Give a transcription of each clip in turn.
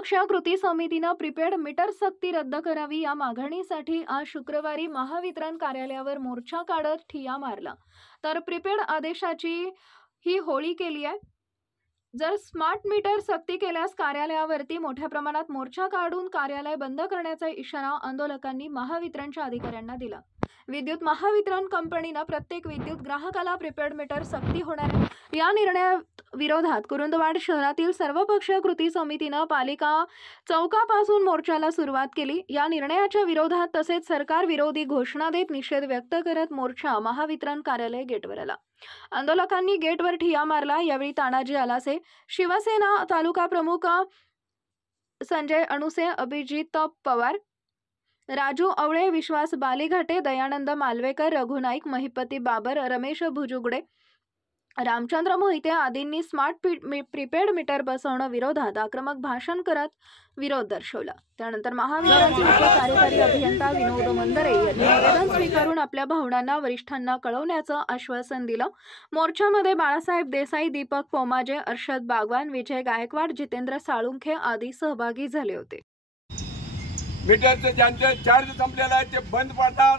सर्वपक्षीय कृती समितीने प्रीपेड मीटर सक्ती रद्द करावी या मागणीसाठी आज शुक्रवारी महावितरण कार्यालयावर मोर्चा काढत ठिय्या मारला। तर प्रीपेड आदेशाची ही होळी केली आहे। जर स्मार्ट मीटर सक्ती केल्यास कार्यालयावरती मोठ्या प्रमाणात मोर्चा काढून कार्यालय बंद करण्याचा इशारा आंदोलकांनी महावितरणच्या अधिकाऱ्यांना दिला। विद्युत महावितरण कंपनीने प्रत्येक विद्युत ग्राहकाला प्रीपेड मीटर सक्ती होणार आहे या निर्णयाविरोधात कुरुंदवाड शहरातील सर्वपक्षीय कृती समितीने पालिका चौकापासून मोर्चाला सुरुवात केली। या निर्णयाच्या विरोधात तसेच सरकार विरोधी घोषणा देत निषेध व्यक्त करत मोर्चा महावितरण कार्यालय गेटवर आला। आंदोलकांनी गेटवर ठिय्या मारला। यावेळी तानाजी आलासे, शिवसेना तालुका प्रमुख संजय अणुसे, अभिजित पवार, राजू अवळे, विश्वास बालीघाटे, दयानंद मालवेकर, रघु नाईक, महिपती बाबर, रमेश भुजुगडे, रामचंद्र मोहिते आदींनी स्मार्ट प्रीपेड मीटर बसवणं विरोधात आक्रमक भाषण करत विरोध दर्शवला। त्यानंतर महावितरणचे मुख्य कार्यकारी अभियंता विनोद मंदरे यांनी निवेदन स्वीकारून आपल्या भावनांना वरिष्ठांना कळवण्याचं आश्वासन दिलं। मोर्चामध्ये बाळासाहेब देसाई, दीपक पोमाजे, अर्षद बागवान, विजय गायकवाड, जितेंद्र साळुंखे आदी सहभागी झाले होते। मीटरचे ज्यांचे चार्ज संपलेला आहे ते बंद पाडणार,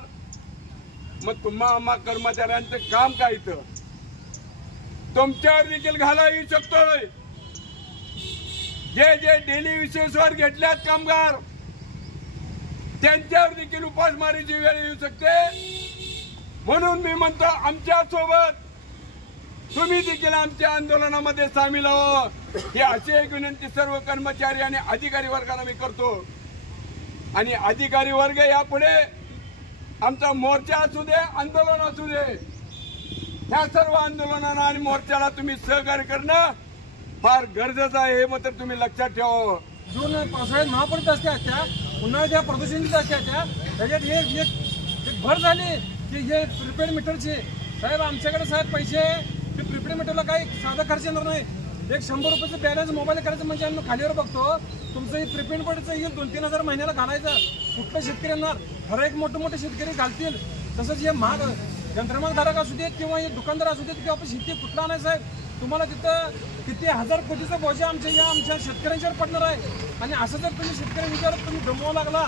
मग तुम्हा कर्मचाऱ्यांचं काम काय इथं तुमच्यावर देखील घाला येऊ शकतोय। जे जे डेली विशेषवर घेतल्यात कामगार त्यांच्यावर देखील उपासमारीची वेळ येऊ शकते। म्हणून मी म्हणतो आमच्या सोबत तुम्ही देखील आमच्या आंदोलनामध्ये सामील व्हावं ही अशी एक विनंती सर्व कर्मचारी आणि अधिकारी वर्गाला मी करतो। आणि अधिकारी वर्ग यापुढे आमचा मोर्चा असू दे, आंदोलन असू दे, ह्या सर्व आंदोलनांना आणि मोर्चाला तुम्ही सहकार्य करणं फार गरजेचं आहे हे मात्र तुम्ही लक्षात ठेवावं। जून पावसाळ्यात महापडत असत्या, उन्हाळ्यात प्रदूषणाची असत्या, त्याच्यात एक भर झाली की हे प्रीपेड मीटरचे साहेब आमच्याकडे साहेब पैसे ते प्रीपेड मीटरला काही साधा खर्च येणार नाही। एक 100 रुपयाचं बॅलन्स मोबाईल करायचं म्हणजे आम्ही खालीवर बघतो तुमचं हे प्रीपेड मीटरचं येईल 2-3 हजार महिन्याला घालायचं। कुठलं शेतकरी येणार, हर एक मोठे शेतकरी घालतील। तसंच हे महाग यंत्रमागधारक असू देत किंवा हे दुकानदार असू देत किंवा शेती कुठला नाही साहेब, तुम्हाला तिथं किती हजार कोटीचा बोजा आमच्या शेतकऱ्यांच्यावर पडणार आहे। आणि असं जर तुम्ही शेतकऱ्यांच्यावर तुम्ही गमवावं लागला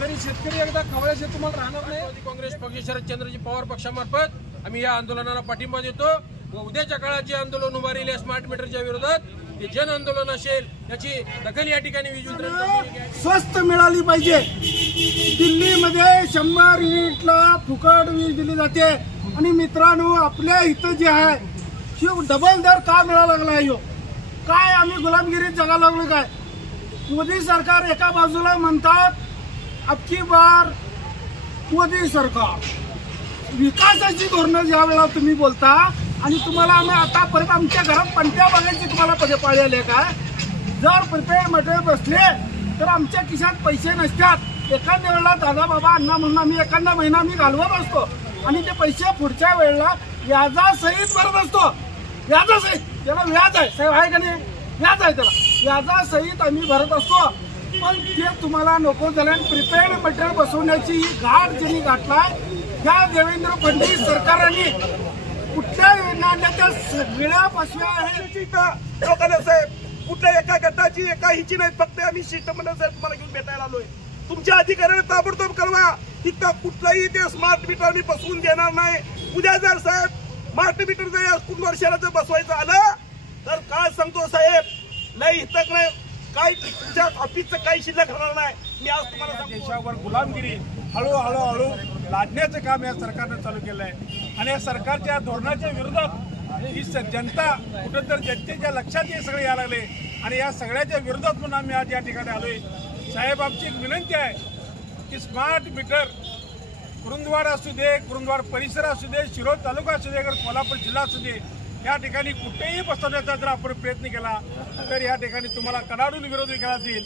तरी शेतकरी एकदा कवळ्याचे तुम्हाला राहणार नाही। काँग्रेस पक्ष शरदचंद्रजी पवार पक्षामार्फत आम्ही या आंदोलनाला पाठिंबा देतो व उद्याच्या काळात जे आंदोलन उभा राहिले स्मार्ट मीटरच्या विरोधात हे जन आंदोलन असेल याची दखल या ठिकाणी वीज वितरण स्वस्त मिळाली पाहिजे। दिल्लीमध्ये 100 युनिटला फुकट वीज दिली जाते आणि मित्रांनो आपल्या इथं जे आहे ते डबल दर का मिळायला लागला आहे? काय आम्ही गुलामगिरीत जगायला लागलो काय? मोदी सरकार एका बाजूला म्हणतात अबकी बार मोदी सरकार विकासाची धोरणं ज्या वेळेला तुम्ही बोलता आणि तुम्हाला आम्ही आता परत आमच्या घरात पंट्या बघायची तुम्हाला पाळी आले काय? जर प्रीपेड मीटर बसले तर आमच्या खिशात पैसे नसतात। एखाद्या वेळेला दादा बाबा अण्णा म्हणून आम्ही एखादा महिना आम्ही घालवत असतो आणि ते पैसे पुढच्या वेळेला व्याजासहित भरत असतो। व्याजासहित त्याला व्याज आहे साहेब, आहे का नाही? व्याज आहे त्याला, व्याजासहित आम्ही भरत असतो। पण ते तुम्हाला नको झालं। प्रीपेड मीटर बसवण्याची घाट ज्यांनी घातलाय त्या देवेंद्र फडणवीस सरकारने कुठल्या योजना त्या सगळ्या फसव्या आहेत लोकांना साहेब, कुठल्या एका गटाची एका हिची नाही, फक्त आम्ही शिष्टमंडळ साहेब तुम्हाला घेऊन भेटायला आलोय। तुमच्या अधिकाऱ्याने ताबडतोब कळवा तिथं कुठलाही ते स्मार्ट मीटर मी बसवून देणार नाही। उद्या जर साहेब स्मार्ट मीटर जर या कुंभवर्षाला जर बसवायचं आलं तर काय सांगतो साहेब, नाही इथं नाही काही तुमच्या ऑफिसचं काही शिल्लक राहणार नाही। मी आज तुम्हाला देशावर गुलामगिरी हळूहळू लादण्याचं काम या सरकारनं चालू केलं आहे आणि या सरकारच्या धोरणाच्या विरोधात ही जनता कुठंतरी जनतेच्या लक्षात हे सगळे यायला लागले आणि या सगळ्याच्या विरोधात म्हणून आम्ही आज या ठिकाणी आलोय। साहेब आमची एक विनंती आहे की स्मार्ट मीटर कुरुंदवाड असू दे, कुरुंदवाड परिसर असू दे, शिरोळ तालुका असू दे, कोल्हापूर जिल्हा असू दे, या ठिकाणी कुठेही बसवण्याचा जर आपण प्रयत्न केला तर या ठिकाणी तुम्हाला कडाडून विरोध केला जाईल।